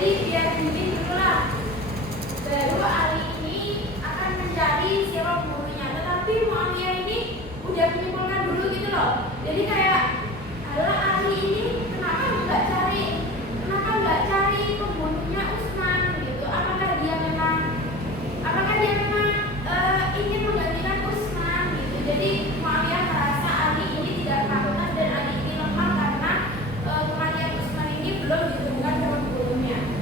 Jadi biar mungkin dulu lah, baru Ali ini akan mencari siapa pembunuhnya. Tetapi Muawiyah ini udah menyimpulkan dulu gitu loh. Jadi kayak, alah Ali ini kenapa nggak cari pembunuhnya Utsman gitu? Apakah dia memang ingin menggantikan Utsman gitu? Jadi Muawiyah merasa Ali ini tidak ketakutan dan Ali ini lemah karena kematian Utsman ini belum ditemukan pembunuhnya.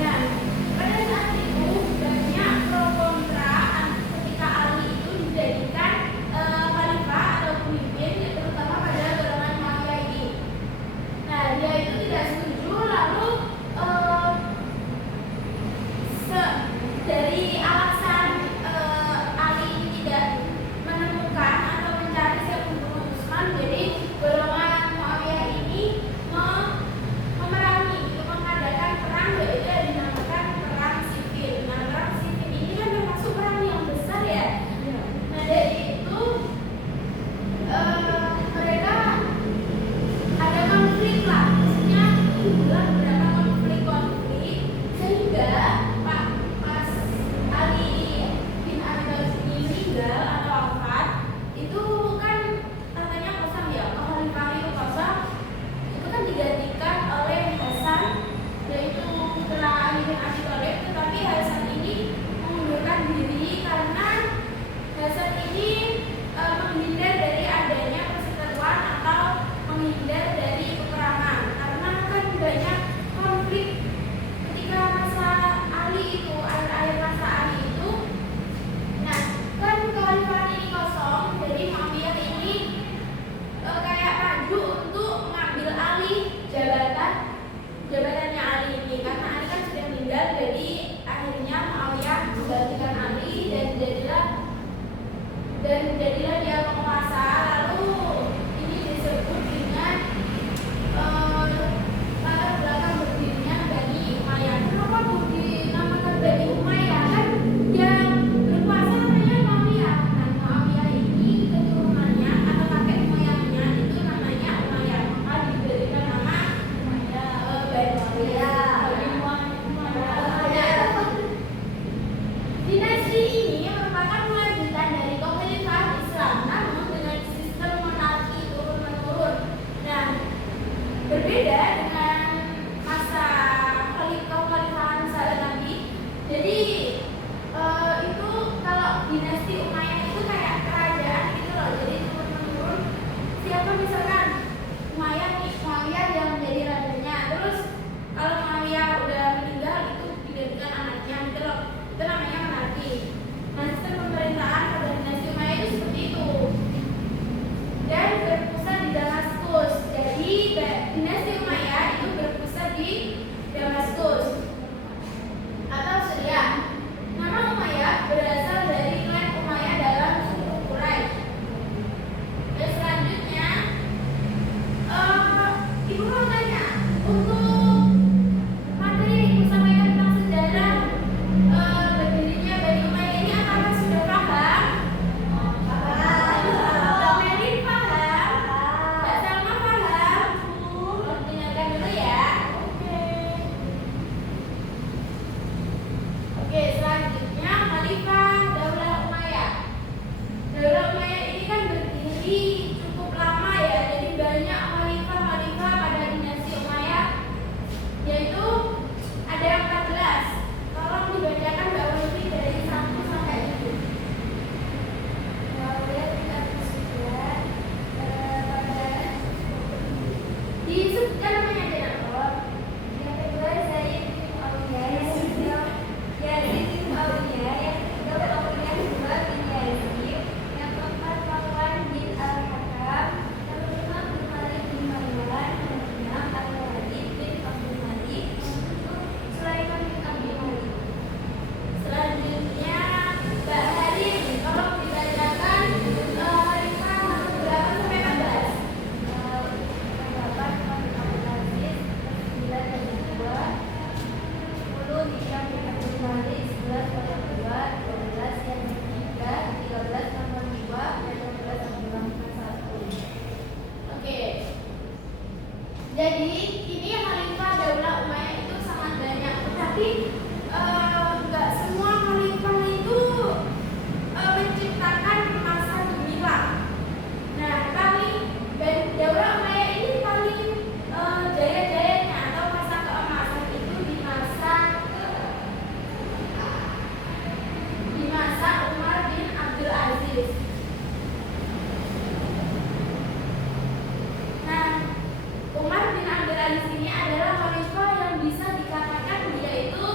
Nah, pada saat itu banyak pro kontra ketika Ali itu dijadikan khalifah atau pemimpin, terutama pada golongan Muawiyah Tapi nggak semua khalifah itu menciptakan masa gemilang. Nah, Daulah Umayyah ini paling jaya-jayanya atau masa keemasan itu di masa Umar bin Abdul Aziz. Nah, Umar bin Abdul Aziz ini adalah khalifah yang bisa dikatakan dia itu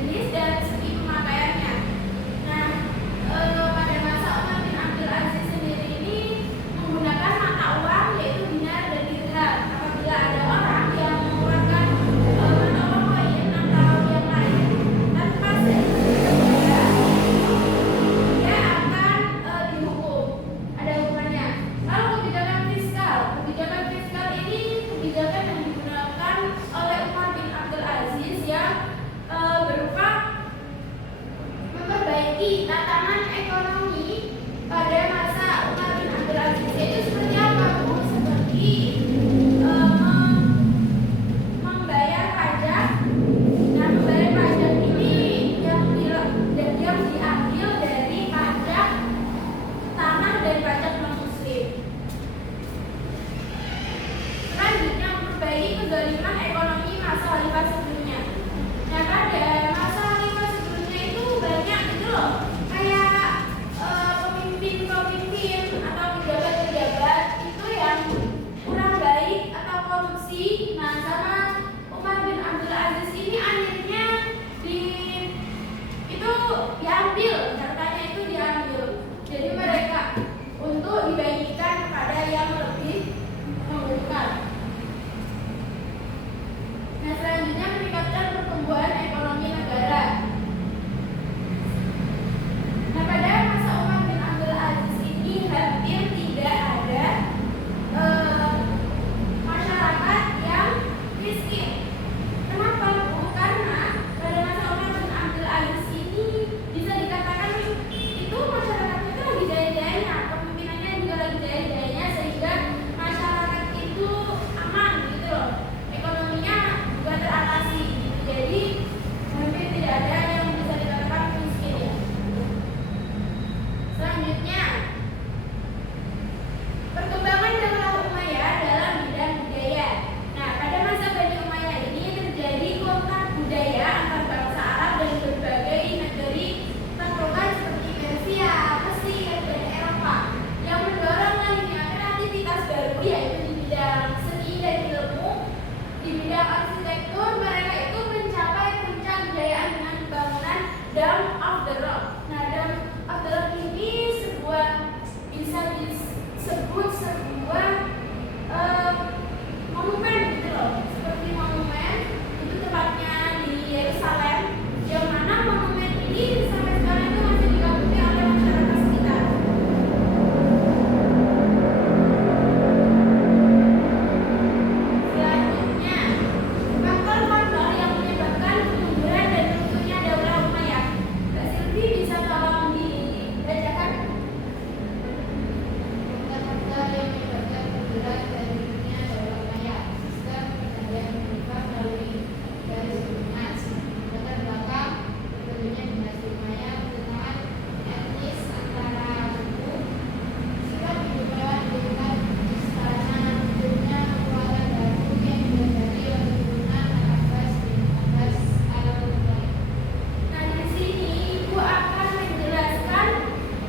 jenis dan segi pemakaiannya. Nah, pada masa Umar bin Abdul Aziz sendiri ini menggunakan mata uang yaitu dinar dan dirham. Apabila ada orang yang mengeluarkan mata uang koin atau yang lain tanpa seizin dia akan dihukum. Ada hukumannya. Lalu kebijakan fiskal ini kebijakan yang digunakan oleh Umar bin Abdul Aziz yang berupa memperbaiki tatanan ekonomi pada masa Umar bin Abdul Aziz. Itu seperti apa, Bu? Seperti membayar pajak. Nah, membayar pajak ini yang diambil dari pajak tanah dan pajak non muslim. Selanjutnya memperbaiki kezaliman ekonomi masa khalifah sebelumnya. Nah, pada masa khalifah sebelumnya itu banyak gitu loh, kayak pemimpin-pemimpin atau pejabat-pejabat itu yang kurang baik atau korupsi. Nah, sama Umar bin Abdul Aziz ini akhirnya itu diambil, hartanya itu diambil. Jadi mereka untuk dibagikan kepada yang lebih membutuhkan. Nah, selanjutnya meningkatkan pertumbuhan ekonomi negara. Nah, pada masa Umar bin Abdul Aziz ini hampir tidak ada masyarakat yang miskin. Kenapa, Bu? Karena pada masa Umar bin Abdul Aziz ini bisa dikatakan itu masyarakatnya itu lagi jaya-jayanya, kepemimpinannya juga lagi jaya-jayanya, sehingga masyarakat itu aman gitu loh, ekonominya juga teratasi gitu. Jadi hampir tidak ada yang bisa dikatakan miskin ya. Selanjutnya perkembangan Daulah Umayyah dalam bidang budaya. Nah, pada masa Bani Umayyah ini terjadi kontak budaya antar bangsa Arab dan berbagai negeri taklukan seperti Persia, Mesir, dan Eropa yang mendorong lahirnya kreativitas baru yaitu di bidang seni dan ilmu. Di bidang arsitektur mereka itu mencapai puncak kejayaan dengan pembangunan Dome of the Rock. Nah, Dome of the Rock ini bisa disebut sebuah monumen gitu loh, seperti monumen itu tepatnya di Yerusalem, yang mana monumen ini sampai sekarang itu masih dikagumi oleh masyarakat sekitar. Selanjutnya, faktor-faktor yang menyebabkan kemunduran dan runtuhnya Daulah Umayyah. Mbak Silvi bisa tolong dibacakan? Faktor-faktor yang menyebabkan kemunduran dan runtuhnya Daulah Umayyah. Sistem pergantian khalifah melalui garis keturunan. Latar belakang terbentuknya dinasti Umayyah, pertentangan etnis antara suku, sikap hidup mewah didirikan istana, hidupnya kekuatan baru yang didasari oleh keturunan Al-Abbas bin Abbas al-Muttalib. Nah, di sini Ibu akan menjelaskan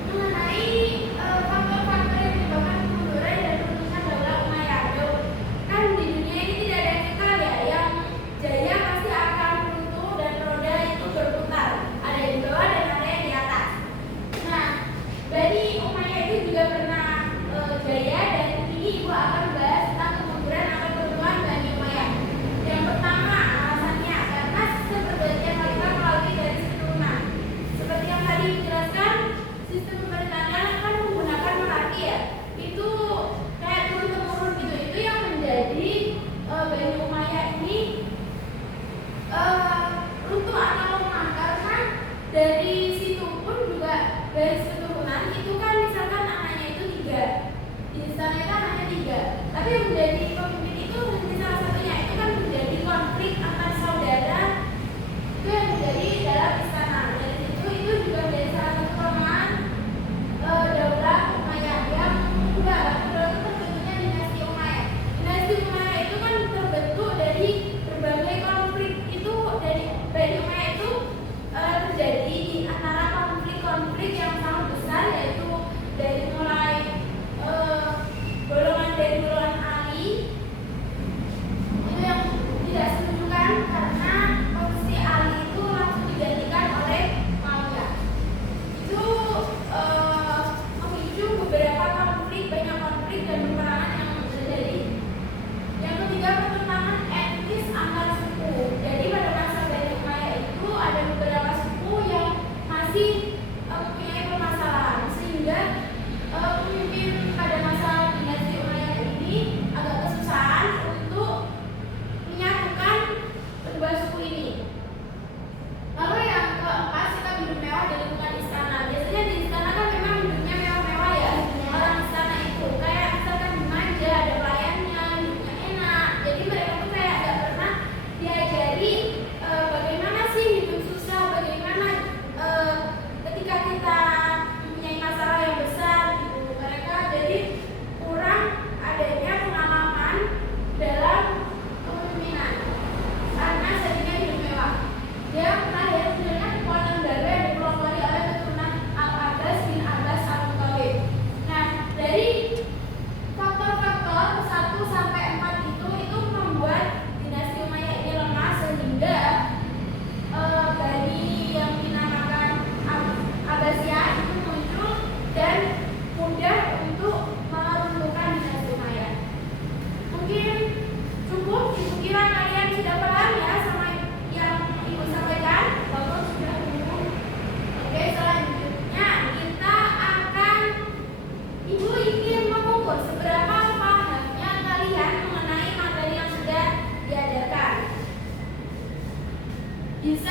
mengenai faktor-faktor yang menyebabkan kemunduran dan runtuhnya Daulah Umayyah. Kan di dunia ini tidak ada yang kekal ya, yang jaya pasti akan runtuh dan roda itu berputar. Ada yang di bawah dan ada yang di atas. Nah, Bani Umayyah itu juga pernah jaya, dan ini Ibu akan bahas tentang kemunduran atau keruntuhan Bani Umayyah. Yang pertama alasannya karena sistem pergantian khalifah melalui garis keturunan. Seperti yang tadi dijelaskan, sistem pemerintahan kan menggunakan monarki ya. Itu kayak turun-temurun gitu. Itu yang menjadi Bani Umayyah ini runtuh atau lemah, karena dari situ pun juga garis keturunan itu kan misalkan anaknya itu 3, di istana itu anaknya 3, tapi yang menjadi pemimpin itu hanya salah satunya. Itu kan menjadi konflik antar saudara, itu yang menjadi dalam istana. Dari situ itu juga menjadi salah satu kelemahan Daulah Umayyah yang kedua terbentuknya dinasti Umayyah. Dinasti Umayyah itu kan terbentuk dari berbagai konflik. Itu dari Bani Umayyah itu terjadi di antara konflik-konflik yang sangat besar, yaitu dari mulai golongan Ali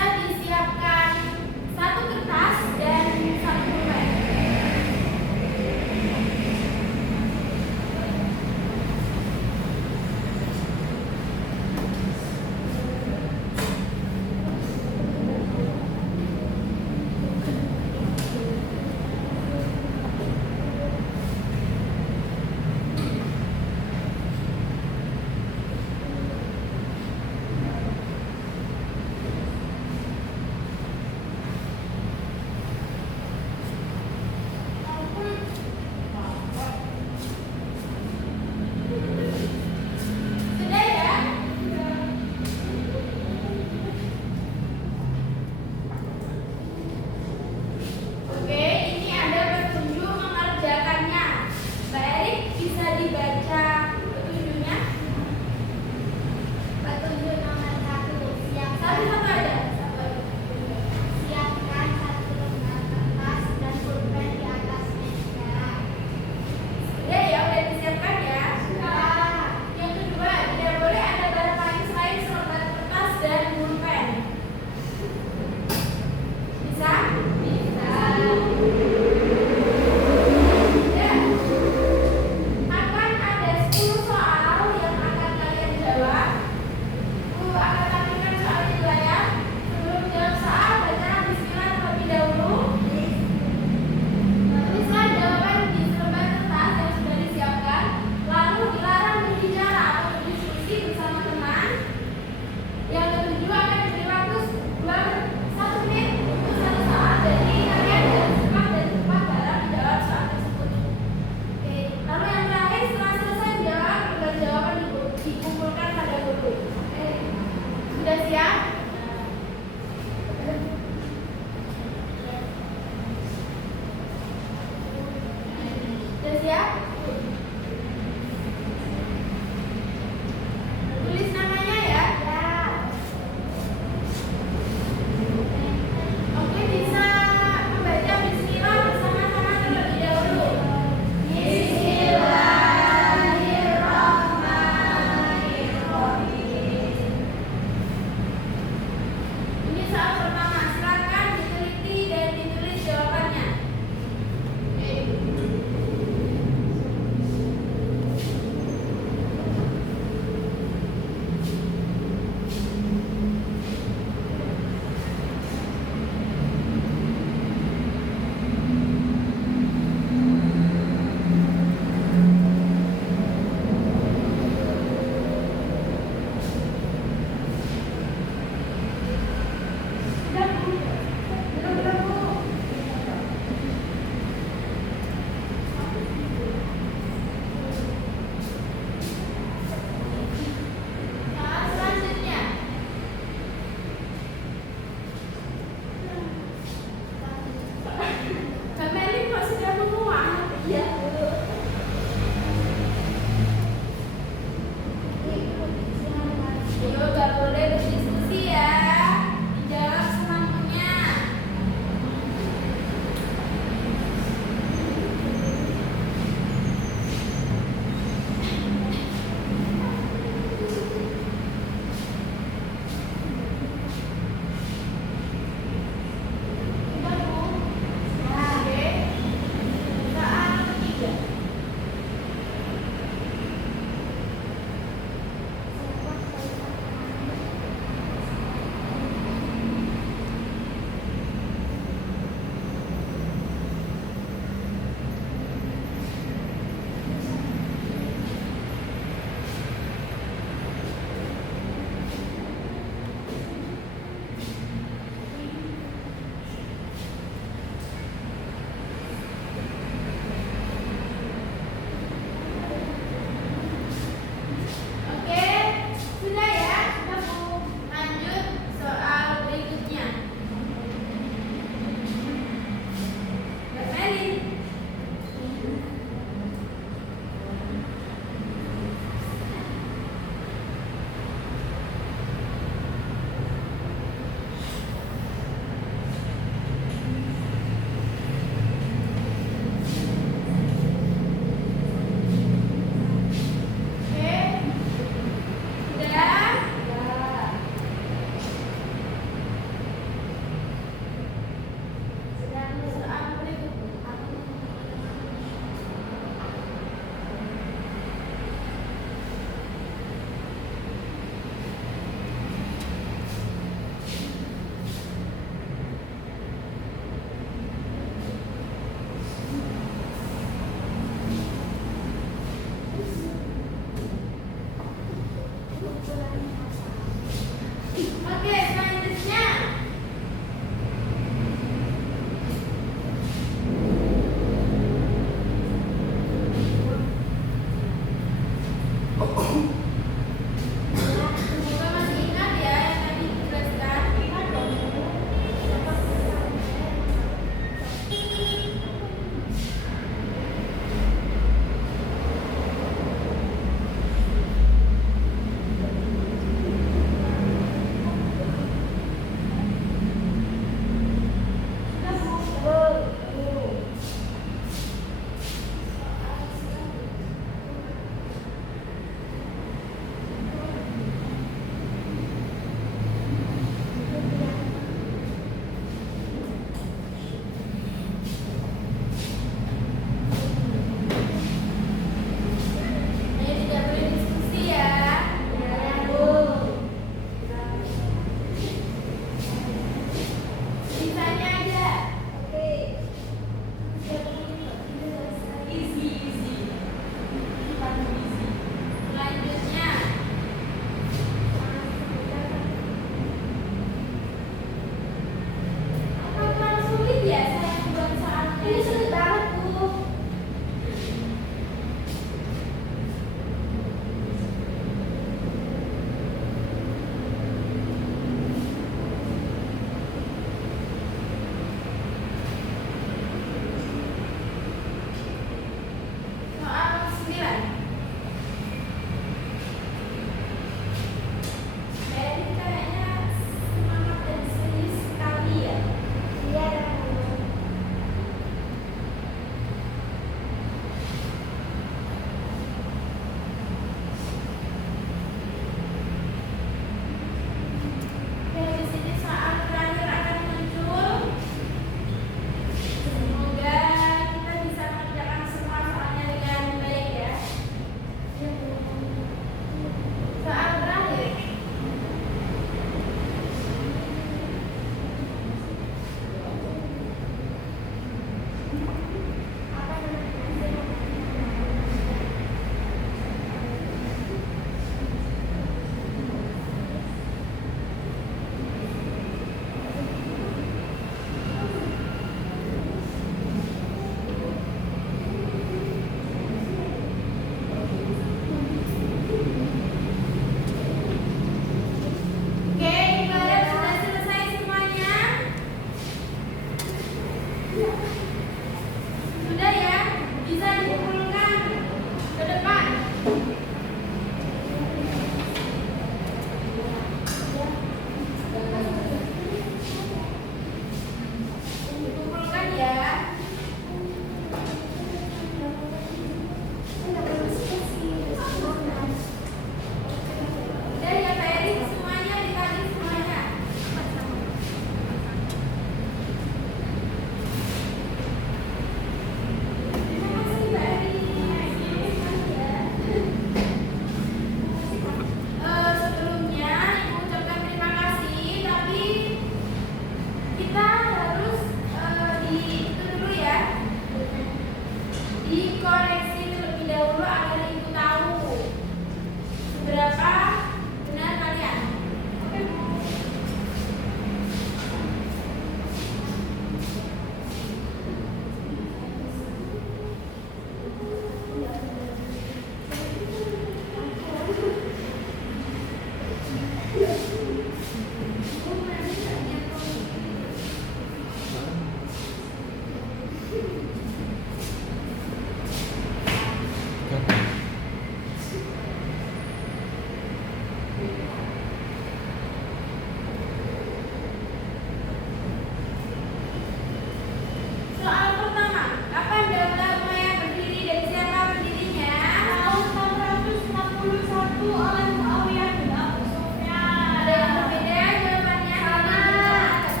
bisa disiapkan.